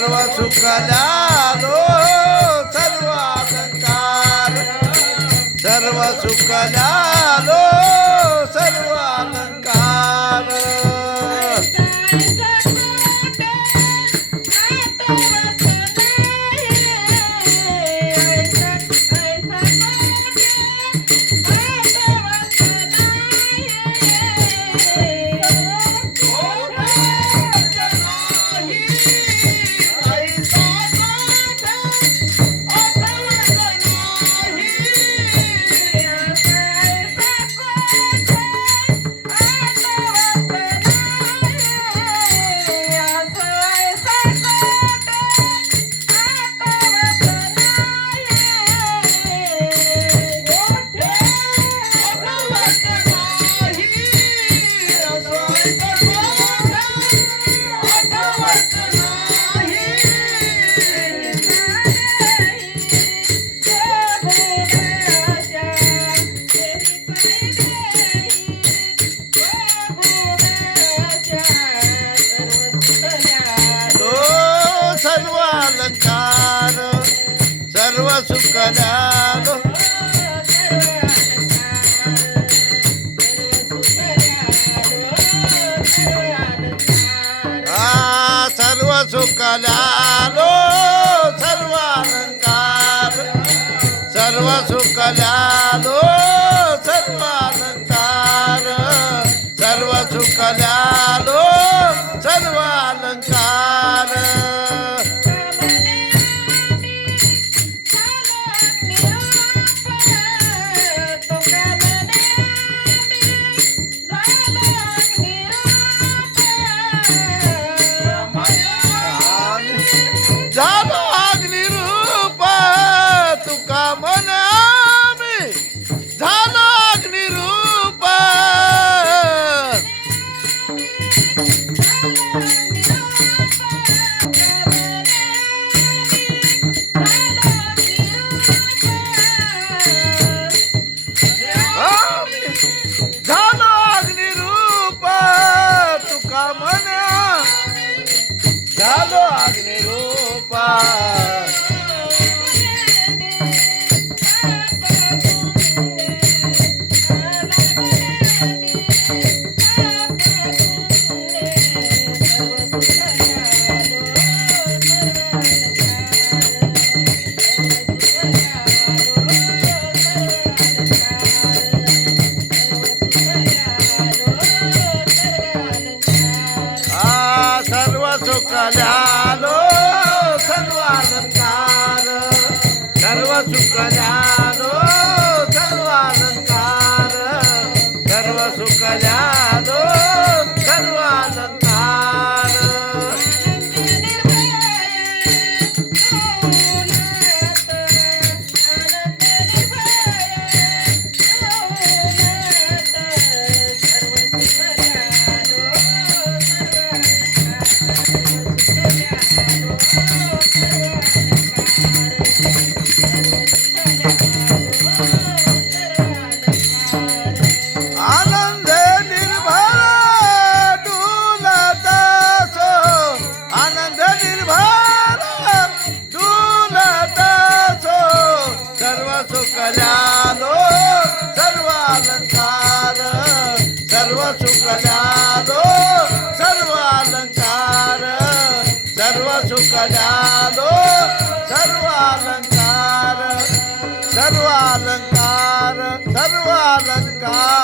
सर्व सुखल्यालो सर्व अलंकार सर्व सुखल्यालो सर्व अलंकार सर्व सुखल्यालो सर्व सुखल्यालो सर्व अलंकार सर्व सुखल्यालो सर्व अलंकार सर्व सुखल्यालो सर्व अलंकार झालो अग्निरूप तुका म्हणे आम्ही झालो अग्निरूप झालो अग्निरूप तुका म्हणे झालो अग्निरूप सर्व सुखल्यालो सर्व अलंकार सर्व सुखल्यालो सर्व अलंकार सर्व सुखल्यालो सर्व अलंकार आनंद निर्भर डुलत असो आनंद निर्भर डुलत असो सर्व सुखल्यालो सर्व अलंकार सर्व सुखल्यालो सर्व अलंकार सर्व सुखल्यालो सर्व अलंकार सर्व अलंकार सर्व अलंकार